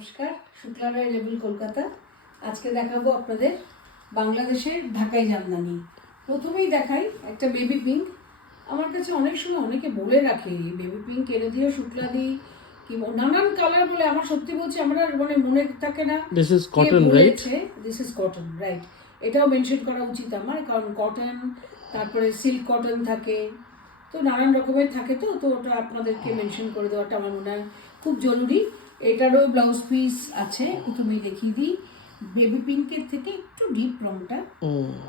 নমস্কার, শুক্লারায় লেবেল কলকাতা। আজকে দেখাবো আপনাদের বাংলাদেশের ঢাকাই জামদানি। প্রথমেই দেখাই একটা বেবি পিঙ্ক। আমার কাছে অনেক সময় অনেকে বলে রাখে বেবি পিঙ্ক এনে দিও, শুক্লা দিই, কি নানান কালার বলে। আমার সত্যি বলছি আমার মানে মনে থাকে না this is cotton, right? This is cotton, right. এটাও মেনশন করা উচিত আমার, কারণ কটন, তারপরে সিল্ক কটন থাকে, তো নানান রকমের থাকে, তো ওটা আপনাদেরকে মেনশন করে দেওয়াটা আমার মনে হয় খুব জরুরি। এটারও ব্লাউজ পিস আছে, তুমি দেখিয়ে দিই। বেবি পিঙ্কের থেকে একটু ডিপ রংটা,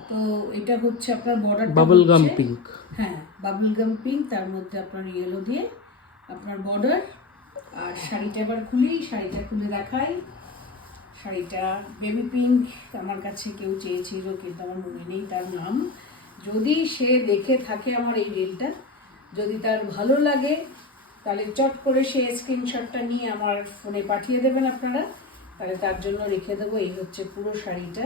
তো এটা হচ্ছে আপনার বর্ডার বাবল গাম পিঙ্ক। হ্যাঁ, বাবল গাম পিঙ্ক, তার মধ্যে আপনার ইয়েলো দিয়ে আপনার বর্ডার। আর শাড়িটা এবার শাড়িটা খুলে দেখাই। শাড়িটা বেবি পিঙ্ক আমার কাছে কেউ চেয়েছিল, কিন্তু আমার মনে নেই তার নাম। যদি সে দেখে থাকে আমার এই রিলটা, যদি তার ভালো লাগে, তাহলে চট করে সে স্ক্রিনশটটা নিয়ে আমার ফোনে পাঠিয়ে দেবেন আপনারা, তাহলে তার জন্য রেখে দেবো। এই হচ্ছে পুরো শাড়িটা।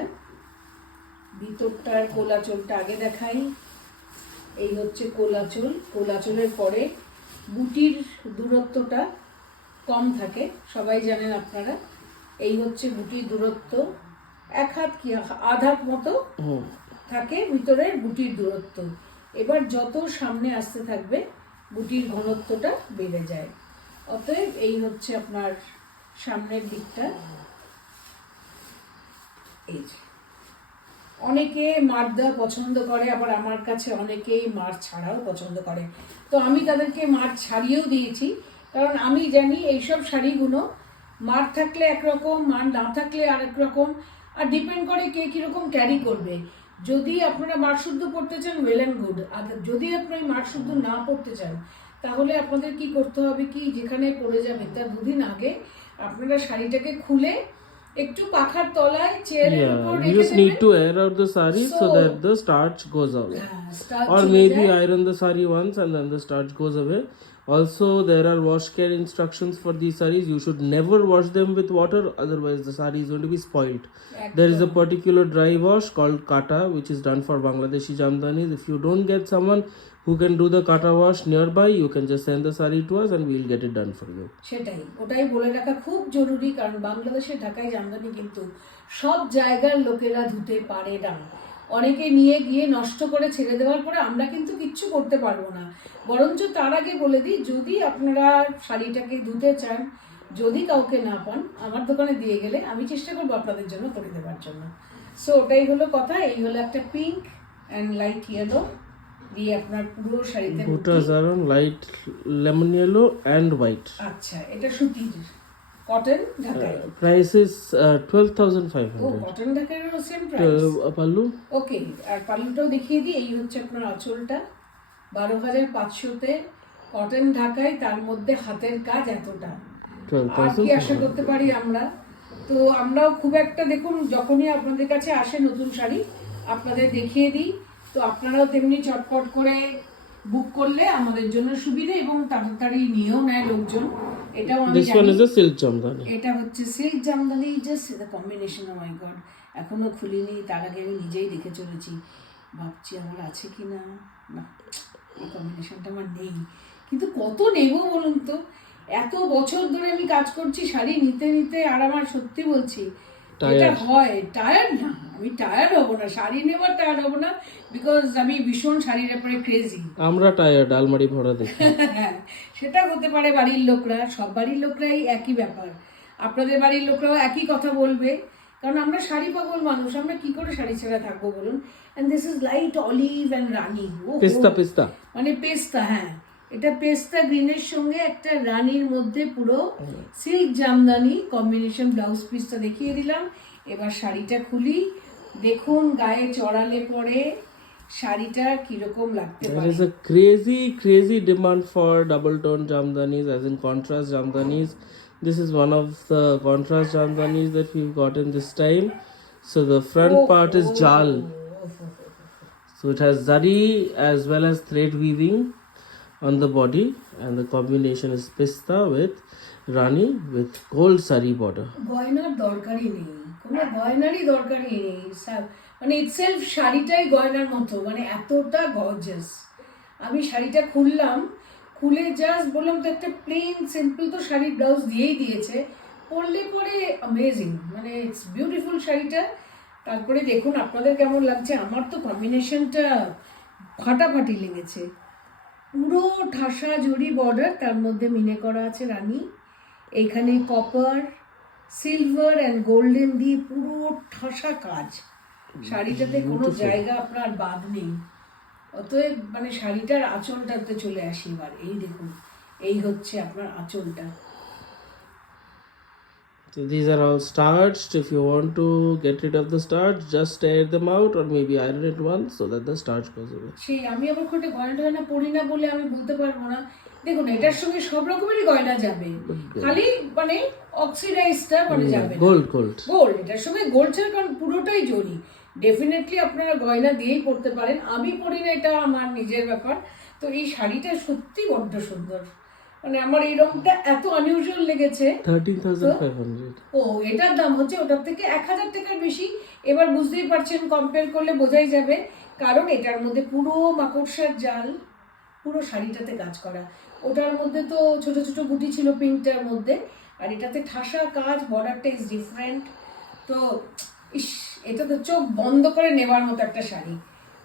ভিতরটার কোলাচলটা আগে দেখাই। এই হচ্ছে কোলাচল। কোলাচলের পরে বুটির দূরত্বটা কম থাকে, সবাই জানেন আপনারা। এই হচ্ছে বুটির দূরত্ব, এক হাত কি আধ হাত মতো থাকে ভিতরের বুটির দূরত্ব। এবার যত সামনে আসতে থাকবে বুটির ঘনত্বটা বেড়ে যায়। অতএব এই হচ্ছে আপনার সামনের দিকটা। এই যে অনেকে মার দেওয়া পছন্দ করে, আবার আমার কাছে অনেকেই মার ছাড়াও পছন্দ করে, তো আমি তাদেরকে মার ছাড়িয়েও দিয়েছি। কারণ আমি জানি এইসব শাড়িগুলো মার থাকলে একরকম, মার না থাকলে আরেক রকম, আর ডিপেন্ড করে কে কীরকম ক্যারি করবে। যদি আপনারা মার শুদ্ধ পড়তে চান, ওয়েল অ্যান্ড গুড। আর যদি আপনি মার শুদ্ধ না পড়তে চান, তাহলে আপনাদের কি করতে হবে, কি যেখানে পড়ে যাবে তার দুদিন আগে আপনারা শাড়িটাকে খুলে একটু পাখার তলায় চেয়ারের উপর রেখে দেবেন। You just need to air out the saree so that the starch goes away. Or maybe iron the saree once and then the starch goes away. Also, there are wash care instructions for these sarees. You should never wash them with water, otherwise the saree is going to be spoiled. There is a particular dry wash called kata, which is done for Bangladeshi jamdanis. If you don't get someone who can do the kata wash nearby, you can just send the saree to us and we'll get it done for you. ওটাই বলে রাখা খুব জরুরি, কারণ বাংলাদেশের ঢাকায় জামদানি কিন্তু সব জায়গার লোকেরা ধুতে পারে না। অনেকে নিয়ে গিয়ে নষ্ট করে ছেড়ে দেওয়ার পরে আমরা কিন্তু কিচ্ছু করতে পারবো না। বরঞ্চ তার আগে বলে দিই, যদি আপনারা শাড়িটাকে ধুতে চান, যদি কাউকে না পান, আমার দোকানে দিয়ে গেলে আমি চেষ্টা করবো আপনাদের জন্য করে দেওয়ার জন্য। সো ওটাই হলো কথা। এই হলো একটা পিঙ্ক অ্যান্ড লাইট ইয়েলো দিয়ে আপনার পুরো শাড়িতে বুটাস আর light lemon yellow and white. আচ্ছা, এটা সুতির কটন ঢাকাই। Price is 12,500. ও, কটন ঢাকাইয়েরও সেম প্রাইস। পাল্লু, ওকে, আর পাল্লুটাও দেখিয়ে দিই। এই হচ্ছে আপনার আঁচলটা 12,500-তে কটন ঢাকাই, তার মধ্যে হাতের কাজ এতটা। আর কি আশা করতে পারি আমরা? তো আমরাও খুব একটা, দেখুন যখনই আপনাদের কাছে আসে নতুন শাড়ি আপনাদের দেখিয়ে দিই, তো আপনারাও তেমনি চটপট করে বুক করলে আমাদের জন্য সুবিধা এবং তাড়াতাড়ি নিয়েও নেয় লোকজন। এটাও আমি জানি। এটা হচ্ছে silk jamdani. Just the combination, oh my god, এখনো খুলিনি, তার আগে আমি নিজেই দেখে চলেছি। ভাবছি আমার আছে কি না, না এই কম্বিনেশনটা আমার নেই। কিন্তু কত নেব বলুন তো, এত বছর ধরে আমি কাজ করছি শাড়ি নিতে নিতে, আর আমার সত্যি বলছি এটা হয় টায়ার্ড না। আমি টায়ার্ড হব না, শাড়ি নেবার টায়ার্ড হব না, বিকজ আমি ভীষণ শাড়ির ব্যাপারে ক্রেজি। আমরা টায়ার্ড আলমারি ভরা দেখি। হ্যাঁ, সেটা হতে পারে বাড়ির লোকরা, সব বাড়ির লোকরাই একই ব্যাপার। আপনাদের বাড়ির লোকরাও একই কথা বলবে, কারণ আমরা শাড়ি পাগল মানুষ, আমরা কি করে শাড়ি ছাড়া থাকবো বলুন। And this is light olive and rani, পেস্তা মানে পেস্তা। হ্যাঁ, এটা পেস্তা গ্রিনের সঙ্গে একটা রানীর মধ্যে পুরো সিল্ক জামদানি কম্বিনেশন। ব্লাউজ পিসটা দেখিয়ে দিলাম। এবার শাড়িটা খুলি, দেখুন গায়ে চড়ালে পরে শাড়িটা কিরকম লাগতে পারে। There is a crazy demand for double tone jamdanis, as in contrast jamdanis. This is one of the contrast jamdanis that we've gotten this time. So the front part is jal. So it has zari as well as thread weaving on the body, and the combination is pista with rani with gold sari border. গয়নার দরকারই নেই, কোনো গয়নারই দরকারই নেই, মানে itself শাড়িটাই গয়নার মতো, মানে এতটা গর্জাস। আমি শাড়িটা খুললাম, খুলে জাস্ট বললাম তো একটা প্লেন সিম্পল তো শাড়ির ব্লাউজ দিয়েই দিয়েছে, পরলে পরে অ্যামেজিং, মানে ইটস বিউটিফুল শাড়িটা। তারপরে দেখুন আপনাদের কেমন লাগছে, আমার তো কম্বিনেশনটা ফাটাফাটি লেগেছে। পুরো ঠাসা জরি বর্ডার, তার মধ্যে মিনে করা আছে রানী, এইখানে কপার, সিলভার অ্যান্ড গোল্ডেন দিয়ে পুরো ঠাসা কাজ। শাড়িটাতে কোনো জায়গা আপনার বাদ নেই। অতএব মানে শাড়িটার আঁচলটাতে চলে আসি এবার। এই দেখুন, এই হচ্ছে আপনার আঁচলটা। So these are all starched. If you want to get rid of the starch, just tear them out or maybe iron it once so that the starch goes away. সেই আমি আবার খুব একটা গয়না টয়না পরি না বলে আমি বলতে পারবো না। দেখুন এটার সঙ্গে সব রকমেরই গয়না যাবে, খালি মানে অক্সিডাইজটা মানে যাবে না। Gold. গোল্ড, এটার সঙ্গে গোল্ড ছাড়া, কারণ পুরোটাই জরি। ডেফিনেটলি আপনারা গয়না দিয়েই পরতে পারেন, আমি পরি না, এটা আমার নিজের ব্যাপার। তো এই শাড়িটা সত্যি বড্ড সুন্দর, মানে আমার এই রংটা এত আনইউজুয়াল লেগেছে। 13,500. ও, এটার দাম হচ্ছে ওটার থেকে 1,000 টাকার বেশি। এবার বুঝতেই পারছেন, কম্পেয়ার করলে বোঝাই যাবে, কারণ এটার মধ্যে পুরো মাকড়সার জাল, পুরো শাড়িটাতে কাজ করা। ওটার মধ্যে তো ছোট ছোট বুটি ছিল পিঙ্কটার মধ্যে, আর এটাতে ঠাসা কাজ, বর্ডারটা ইজ ডিফারেন্ট। তো ইস, এটা তো চোখ বন্ধ করে নেওয়ার মতো একটা শাড়ি।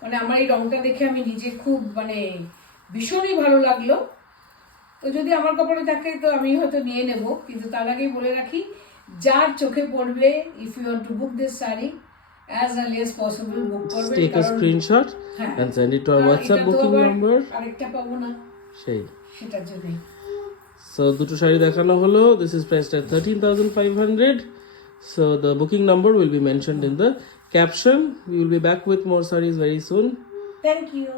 মানে আমার এই রংটা দেখে আমি নিজে খুব মানে ভীষণই ভালো লাগলো। তো যদি আমার কপালে থাকে তো আমি হয়তো নিয়ে নেব, কিন্তু তার আগেই বলে রাখি, যার চোখে পড়বে, if you want to book this sari as early as possible book করবেন। Take a screenshot and send it to our WhatsApp booking number. আরেকটা পাবো না, সেই সেটার জন্যই। So দুটো শাড়ি দেখানো হলো. This is priced at 13,500. So the booking number will be mentioned in the caption. We will be back with more sarees very soon. Thank you.